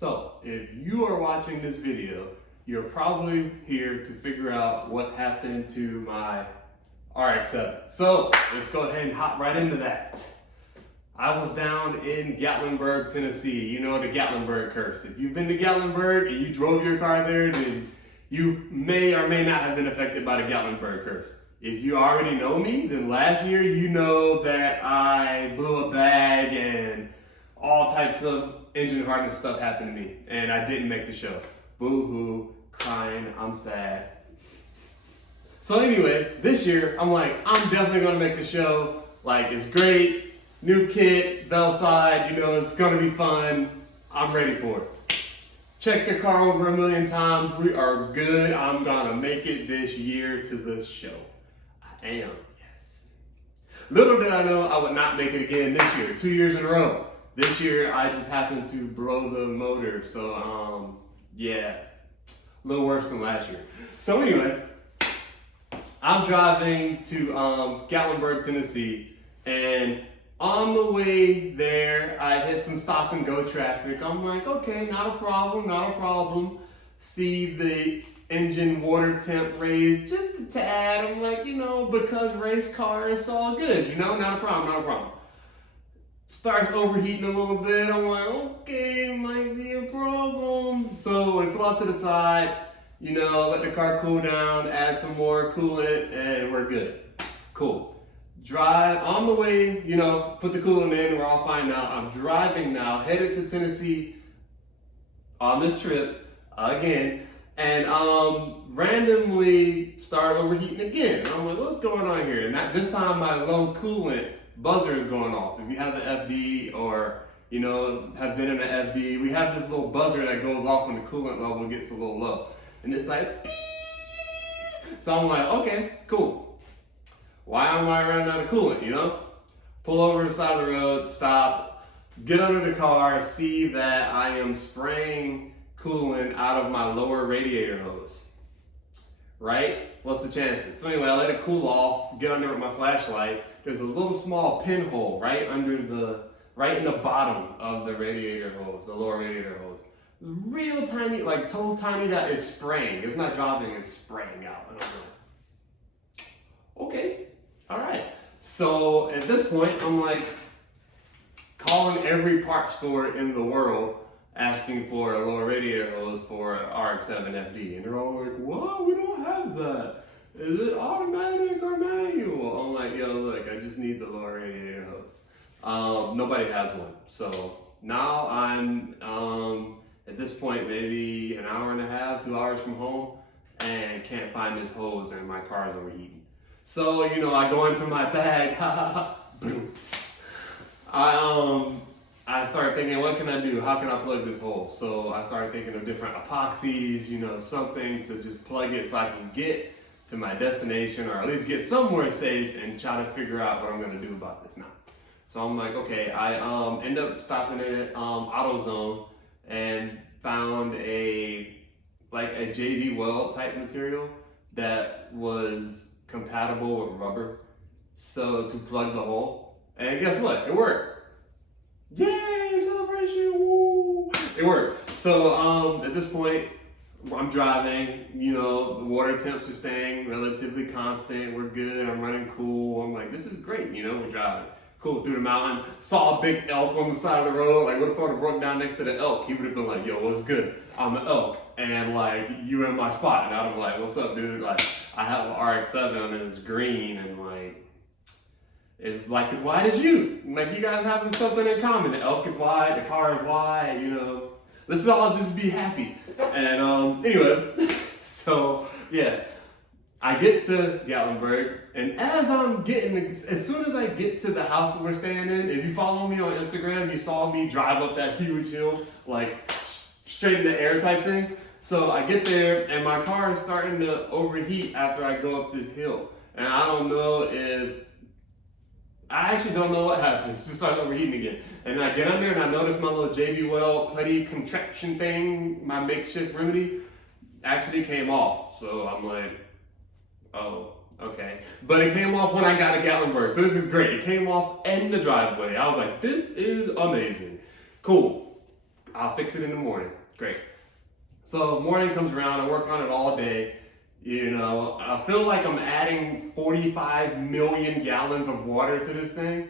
So, if you are watching this video, you're probably here to figure out what happened to my RX-7. So, let's go ahead and hop right into that. I was down in Gatlinburg, Tennessee. You know the Gatlinburg curse. If you've been to Gatlinburg and you drove your car there, then you may or may not have been affected by the Gatlinburg curse. If you already know me, then last year you know that I blew a bag and all types of engine hardening stuff happened to me, and I didn't make the show. Boo-hoo, crying, I'm sad. So anyway, this year, I'm like, I'm definitely gonna make the show. Like, it's great, new kit, bell side, you know, it's gonna be fun. I'm ready for it. Check the car over a million times, we are good. I'm gonna make it this year to the show. I am, yes. Little did I know I would not make it again this year, 2 years in a row. This year, I just happened to blow the motor, so yeah, a little worse than last year. So anyway, I'm driving to Gatlinburg, Tennessee, and on the way there, I hit some stop and go traffic. I'm like, okay, not a problem, not a problem. See the engine water temp raised just a tad. I'm like, you know, because race car, it's all good, you know, not a problem, not a problem. Starts overheating a little bit. I'm like, okay, might be a problem. So I pull out to the side, you know, let the car cool down, add some more coolant, and we're good. Cool. Drive on the way, you know, put the coolant in, we're all fine now. I'm driving now, headed to Tennessee on this trip again, and randomly start overheating again. And I'm like, what's going on here? And this time my low coolant buzzer is going off. If you have the FD or, you know, have been in the FD, we have this little buzzer that goes off when the coolant level gets a little low. And it's like, beep. So I'm like, okay, cool. Why am I running out of coolant, you know? Pull over to the side of the road, stop, get under the car, see that I am spraying coolant out of my lower radiator hose. Right? What's the chances? So anyway, I let it cool off, get under with my flashlight. There's a little small pinhole right in the bottom of the radiator hose, the lower radiator hose. Real tiny, like so tiny that it's spraying. It's not dropping, it's spraying out. I don't know. Okay, all right. So at this point, I'm like calling every parts store in the world asking for a lower radiator hose for an RX-7 FD. And they're all like, what? We don't have that. Is it automatic or manual? I'm like, yo, look, I just need the lower radiator hose. Nobody has one. So now I'm, at this point, maybe an hour and a half, 2 hours from home, and can't find this hose and my car's overheating. So, you know, I go into my bag, boom. I started thinking, what can I do? How can I plug this hole? So I started thinking of different epoxies, you know, something to just plug it so I can get to my destination, or at least get somewhere safe and try to figure out what I'm gonna do about this now. So I'm like, okay, I end up stopping at AutoZone and found a JB Weld type material that was compatible with rubber, so to plug the hole. And guess what? It worked. Yay, celebration, woo! It worked. So at this point, I'm driving, you know, the water temps are staying relatively constant, we're good, I'm running cool. I'm like, this is great, you know, we're driving. Cool, through the mountain, saw a big elk on the side of the road. Like, what if I would have broke down next to the elk? He would have been like, yo, what's good? I'm an elk, and like, you in my spot. And I'd have been like, what's up, dude? Like, I have an RX-7 and it's green, and like, it's like as wide as you. Like, you guys having something in common. The elk is wide, the car is wide, you know. Let's all just be happy. And anyway, so yeah, I get to Gatlinburg, and as soon as I get to the house that we're staying in, if you follow me on Instagram, you saw me drive up that huge hill, like straight in the air type thing. So I get there, and my car is starting to overheat after I go up this hill. And I actually don't know what happens. It just starts overheating again. And I get under and I notice my little JB Weld putty contraption thing, my makeshift remedy, actually came off. So I'm like, oh, okay. But it came off when I got to Gatlinburg. So this is great. It came off in the driveway. I was like, this is amazing. Cool. I'll fix it in the morning. Great. So morning comes around, I work on it all day. You know, I feel like I'm adding 45 million gallons of water to this thing,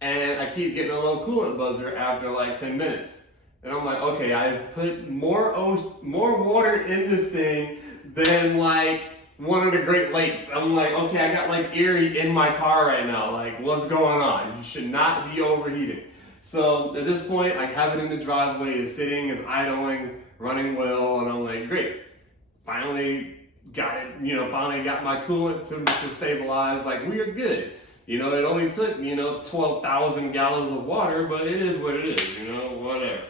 and I keep getting a little coolant buzzer after like 10 minutes. And I'm like, okay, I've put more water in this thing than like one of the Great Lakes. I'm like, okay, I got like Erie in my car right now. Like, what's going on? You should not be overheating. So at this point, I have it in the driveway, it's sitting, it's idling, running well, and I'm like, great. Finally got it, you know, finally got my coolant to stabilize. Like, we are good. You know, it only took, you know, 12,000 gallons of water, but it is what it is, you know, whatever.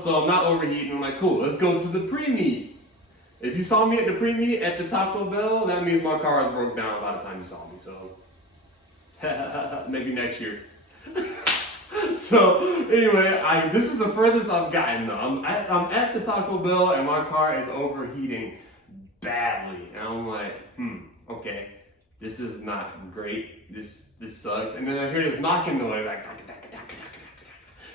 So I'm not overheating. I'm like, cool, let's go to the pre-meet. If you saw me at the pre-meet at the Taco Bell, that means my car is broke down by the time you saw me, so maybe next year. So anyway, this is the furthest I've gotten though. I'm at the Taco Bell and my car is overheating badly. And I'm like, okay, this is not great. This sucks. And then I hear this knocking noise, like,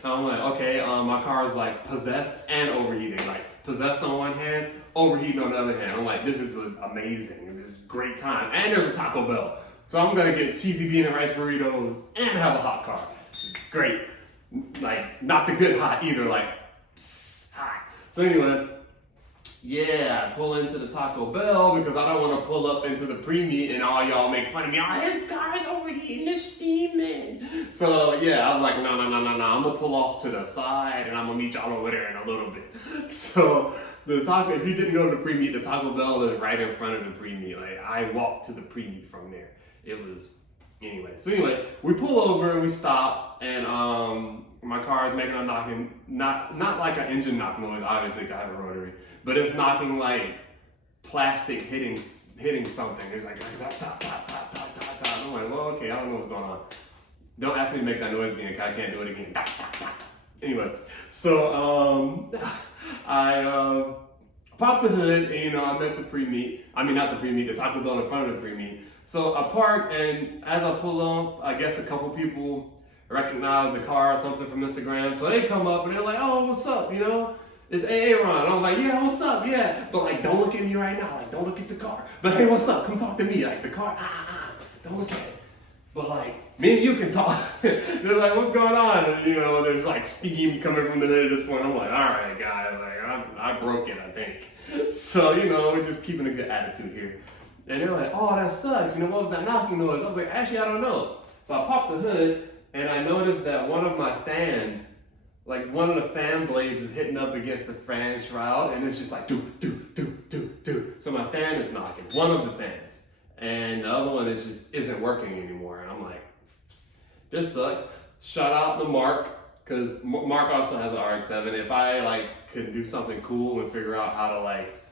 and I'm like, okay, my car is like possessed and overheating. Like possessed on one hand, overheating on the other hand. I'm like, this is amazing. This is a great time. And there's a Taco Bell. So I'm gonna get cheesy bean and rice burritos and have a hot car. Great. Like, not the good hot either, like, hot. So anyway, yeah, I pull into the Taco Bell because I don't want to pull up into the pre-meet and all y'all make fun of me. Oh, his car is overheating, it's steaming. So yeah, I was like, no, I'm gonna pull off to the side and I'm gonna meet y'all over there in a little bit. So if you didn't go to the pre-meet, the Taco Bell is right in front of the pre-meet. Like, I walked to the pre-meet from there. It was, anyway, we pull over and we stop, and my car is making a knocking, not like an engine knock noise, obviously, because I have a rotary, but it's knocking like plastic hitting something. It's like, stop. I'm like, well, okay, I don't know what's going on. Don't ask me to make that noise again, because I can't do it again. Anyway, so I popped the hood, and you know, I'm at the pre-meet. I mean, not the pre-meet, the Taco Bell in front of the pre-meet. So I park, and as I pull up, I guess a couple people recognize the car or something from Instagram. So they come up and they're like, oh, what's up, you know? It's Aaron. I was like, yeah, what's up, yeah. But like, don't look at me right now. Like, don't look at the car. But hey, what's up? Come talk to me. Like, the car, don't look at it. But like, me and you can talk. They're like, what's going on? And you know, there's like steam coming from the hood at this point. I'm like, all right, guys, like, I broke it, I think. So, you know, we're just keeping a good attitude here. And they're like, oh, that sucks. You know, what was that knocking noise? I was like, actually, I don't know. So I popped the hood, and I noticed that one of my fans, like one of the fan blades is hitting up against the fan shroud, and it's just like, do. So my fan is knocking, one of the fans. And the other one isn't working anymore. And I'm like, this sucks. Shout out to Mark, because Mark also has an RX-7. If I like could do something cool and figure out how to like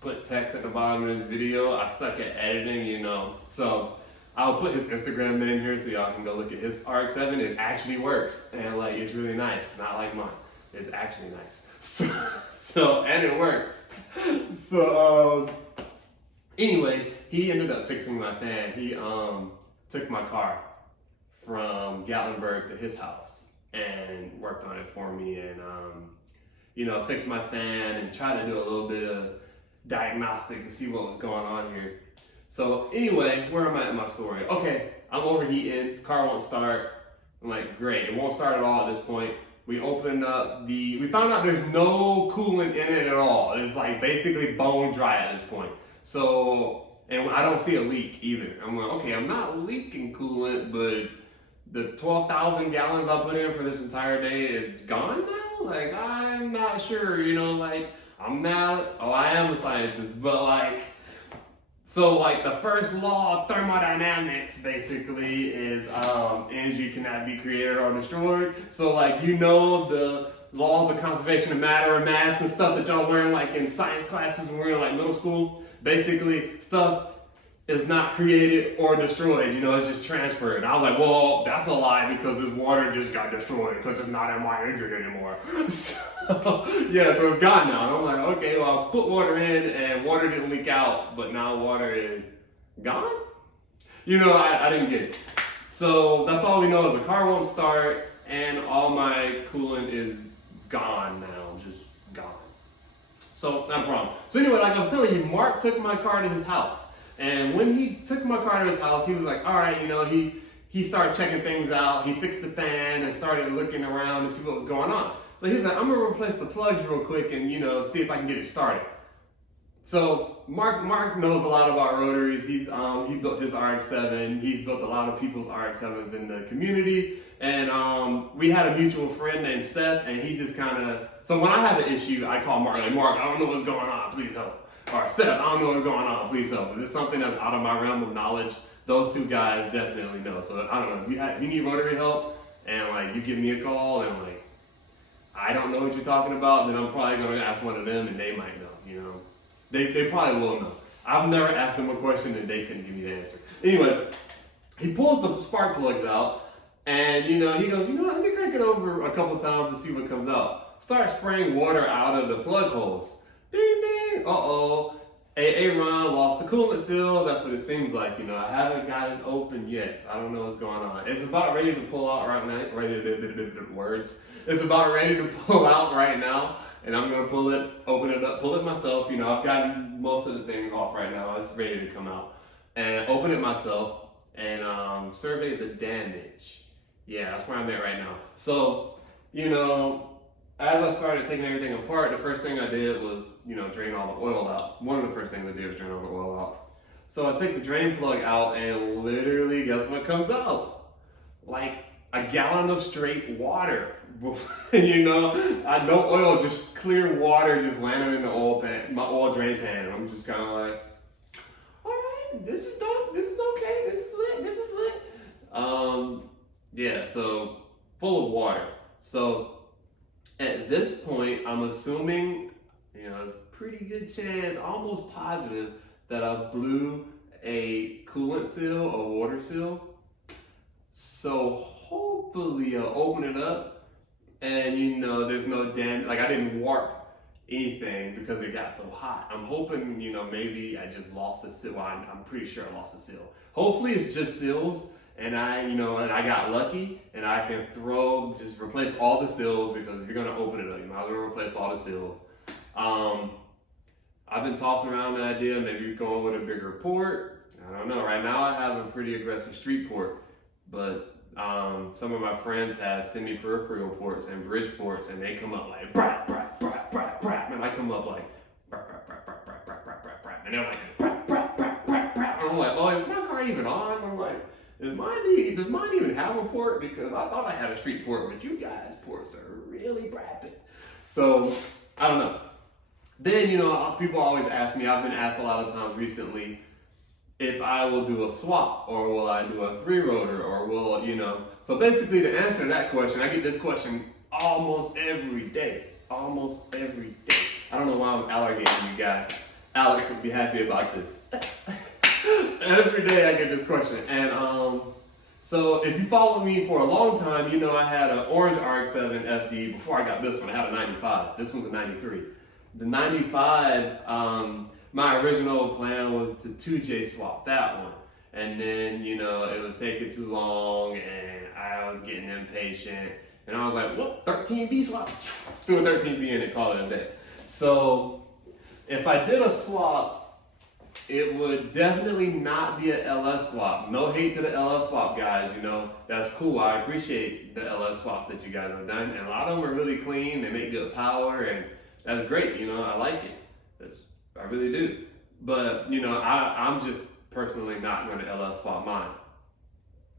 put text at the bottom of this video, I suck at editing, you know. So I'll put his Instagram name here so y'all can go look at his RX-7. It actually works, and like it's really nice, not like mine. It's actually nice. So and it works. So anyway, he ended up fixing my fan. He took my car from Gatlinburg to his house and worked on it for me, and you know, fixed my fan and tried to do a little bit of diagnostic to see what was going on here. So anyway, where am I in my story? Okay, I'm overheating, car won't start. I'm like, great, it won't start at all at this point. We opened up we found out there's no coolant in it at all. It's like basically bone dry at this point. So, and I don't see a leak either. I'm like, okay, I'm not leaking coolant, but the 12,000 gallons I put in for this entire day is gone now? Like, I'm not sure, you know, like, I am a scientist, but like, so like the first law of thermodynamics basically is energy cannot be created or destroyed. So like, you know, the laws of conservation of matter and mass and stuff that y'all learn like in science classes when we were in like middle school. Basically, stuff is not created or destroyed, you know, it's just transferred. And I was like, well, that's a lie because this water just got destroyed because it's not in my engine anymore. So, yeah, so it's gone now. And I'm like, okay, well, I put water in and water didn't leak out, but now water is gone? You know, I didn't get it. So that's all we know is the car won't start and all my coolant is gone now, just gone. So, not a problem. So anyway, like I was telling you, Mark took my car to his house. And when he took my car to his house, he was like, all right, you know, he started checking things out. He fixed the fan and started looking around to see what was going on. So he was like, I'm gonna replace the plugs real quick and, you know, see if I can get it started. So Mark knows a lot about rotaries. He built his RX-7. He's built a lot of people's RX-7s in the community. And we had a mutual friend named Seth, and he just kind of, so when I have an issue, I call Mark, like, Mark, I don't know what's going on, please help. Or Seth, I don't know what's going on, please help. If it's something that's out of my realm of knowledge, those two guys definitely know. So I don't know, if you need rotary help, and like you give me a call, and like I don't know what you're talking about, then I'm probably gonna ask one of them, and they might know, you know. They probably will know. I've never asked them a question and they couldn't give me the answer. Anyway, he pulls the spark plugs out and, you know, he goes, you know what, let me crank it over a couple times to see what comes out. Start spraying water out of the plug holes. Ding, ding, uh-oh. AA run, lost the coolant seal. That's what it seems like, you know. I haven't got it open yet, so I don't know what's going on. It's about ready to pull out right now. It's about ready to pull out right now. And I'm gonna pull it, open it up, pull it myself. You know, I've gotten most of the things off right now. It's ready to come out. And open it myself and survey the damage. Yeah, that's where I'm at right now. So, you know, as I started taking everything apart, the first thing I did was, you know, drain all the oil out. One of the first things I did was drain all the oil out. So I take the drain plug out and literally, guess what comes out? Like a gallon of straight water. You know, no oil, just clear water just landing in the oil pan, my oil drain pan. And I'm just kind of like, all right, this is dope, this is okay, this is lit, this is lit. Yeah, so full of water. So at this point, I'm assuming, you know, pretty good chance, almost positive, that I blew a coolant seal or water seal. So hopefully I'll open it up and, you know, there's no damage. Like I didn't warp anything because it got so hot. I'm hoping, you know, maybe I just lost a seal. Well, I'm pretty sure I lost a seal. Hopefully it's just seals and I got lucky and I can just replace all the seals, because if you're gonna open it up, you might as well replace all the seals. I've been tossing around the idea, maybe going with a bigger port. I don't know. Right now I have a pretty aggressive street port, but some of my friends have semi-peripheral ports and bridge ports, and they come up like brat, brat, brat, brat, brat, and I come up like brat, brat, brat, brat, brat, brat, brat, brat, brat, and they're like brat, brat, brat, brat, brat. And I'm like, oh, is my car even on? I'm like, does mine even have a port? Because I thought I had a street port, but you guys' ports are really brapping. So I don't know. Then, you know, people always ask me, I've been asked a lot of times recently, if I will do a swap, or will I do a 3-rotor, or will, you know. So basically, to answer that question, I get this question almost every day. Almost every day. I don't know why I'm alligating you guys. Alex would be happy about this. Every day I get this question. And so if you followed me for a long time, you know I had an orange RX-7 FD before I got this one. I had a 95. This one's a 93. The 95, my original plan was to 2J swap that one. And then, you know, it was taking too long and I was getting impatient. And I was like, whoop, 13B swap. Threw a 13B in and called it a day. So if I did a swap, it would definitely not be an LS swap. No hate to the LS swap guys, you know, that's cool. I appreciate the LS swaps that you guys have done. And a lot of them are really clean, they make good power, and that's great, you know, I like it. I really do. But, you know, I'm just personally not going to LS swap mine.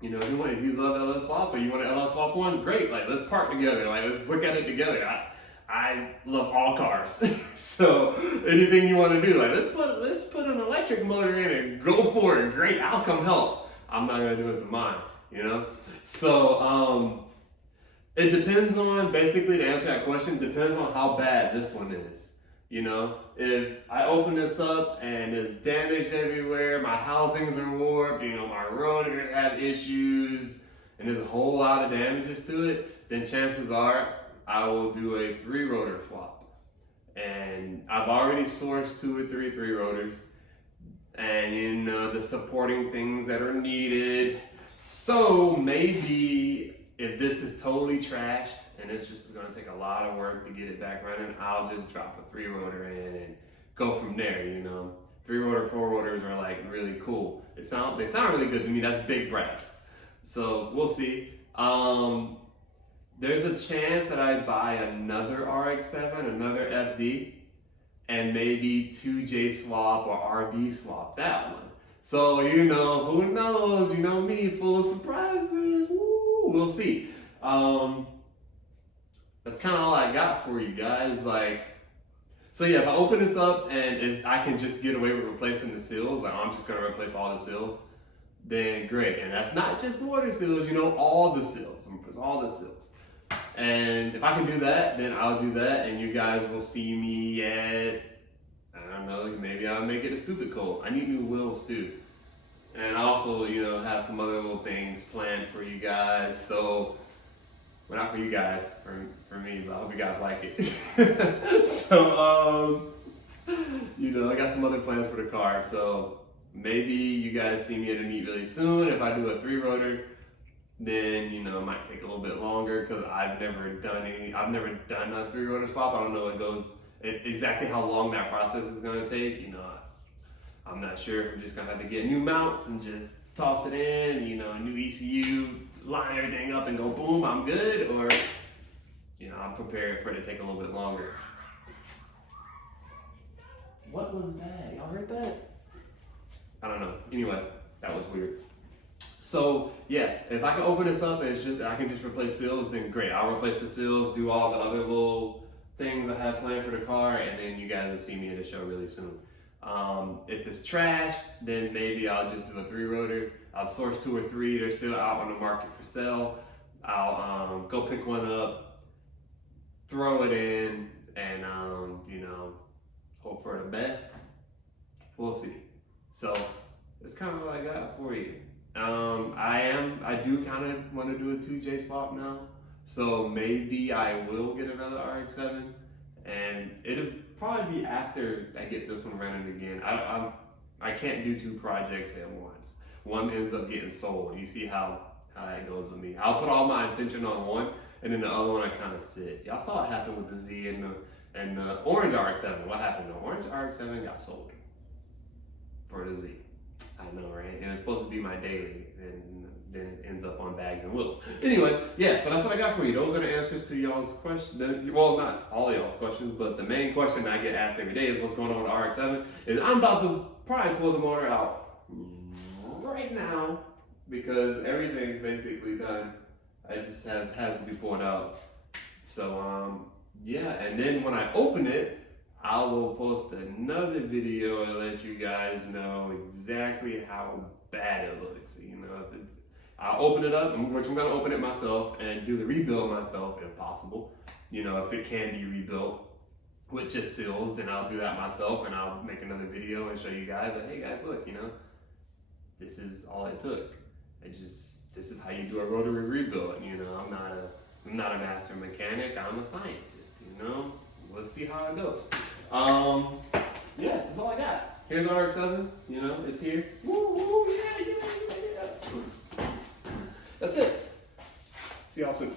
You know, if you love LS swap or you want to LS swap one, great. Like, let's park together. Like, let's look at it together. I love all cars. So anything you want to do, like, let's put an electric motor in and go for it. Great, I'll come help. I'm not going to do it to mine, you know? So, it depends on, basically, to answer that question, depends on how bad this one is. You know, if I open this up and there's damage everywhere, my housings are warped, you know, my rotors have issues, and there's a whole lot of damages to it, then chances are I will do a 3-rotor swap. And I've already sourced 2 or 3 3-rotors, and you know, the supporting things that are needed. So maybe if this is totally trashed and it's just gonna take a lot of work to get it back running. I'll just drop a 3-rotor in and go from there, you know. 3-rotor, 4-rotors are like really cool. They sound really good to me. That's big brass. So we'll see. There's a chance that I buy another RX-7, another FD, and maybe 2J swap or RB swap that one. So, you know, who knows? You know me, full of surprises. Woo, we'll see. That's kind of all I got for you guys. Like, so yeah, if I open this up and I can just get away with replacing the seals, like I'm just gonna replace all the seals, then great. And that's not just water seals, you know, all the seals. I'm gonna replace all the seals. And if I can do that, then I'll do that, and you guys will see me at, I don't know, maybe I'll make it a stupid coat. I need new wheels too. And I also, you know, have some other little things planned for you guys. So, well, not for you guys, for me, but I hope you guys like it. So, you know, I got some other plans for the car. So maybe you guys see me at a meet really soon. If I do a 3-rotor, then, you know, it might take a little bit longer because I've never done a 3-rotor swap. I don't know exactly how long that process is going to take. You know, I'm not sure if we're just going to have to get new mounts and just toss it in, you know, a new ECU, line everything up and go boom, I'm good, or, you know, I'm prepared for it to take a little bit longer. What was that? Y'all heard that? I don't know. Anyway, that was weird. So yeah, if I can open this up and I can just replace seals, then great. I'll replace the seals, do all the other little things I have planned for the car, and then you guys will see me at the show really soon. If it's trashed, then maybe I'll just do a 3-rotor. I'll source 2 or 3. They're still out on the market for sale. I'll go pick one up, throw it in, and you know, hope for the best. We'll see. So that's kind of what I got for you. I do kind of want to do a 2J swap now, so maybe I will get another RX-7, and it'll probably be after I get this one running again. I can't do 2 projects at once. One ends up getting sold. You see how that goes with me. I'll put all my attention on one, and then the other one I kind of sit. Y'all saw what happened with the Z and the orange RX-7. What happened? The orange RX-7 got sold for the Z. I know, right? And it's supposed to be my daily, and then it ends up on bags and wheels. Anyway, yeah, so that's what I got for you. Those are the answers to y'all's questions. Well, not all of y'all's questions, but the main question I get asked every day is what's going on with RX-7. Is I'm about to probably pull the motor out right now because everything's basically done. It just has to be pulled out. So, yeah, and then when I open it, I will post another video and let you guys know exactly how bad it looks. You know, I'll open it up, which I'm gonna open it myself and do the rebuild myself if possible. You know, if it can be rebuilt with just seals, then I'll do that myself and I'll make another video and show you guys that, hey guys, look, you know, this is all it took. This is how you do a rotary rebuild. You know, I'm not a master mechanic, I'm a scientist, you know. Let's see how it goes. Yeah, that's all I got. Here's RX-7, you know, it's here. Woo, woo, yeah. That's it. See y'all soon.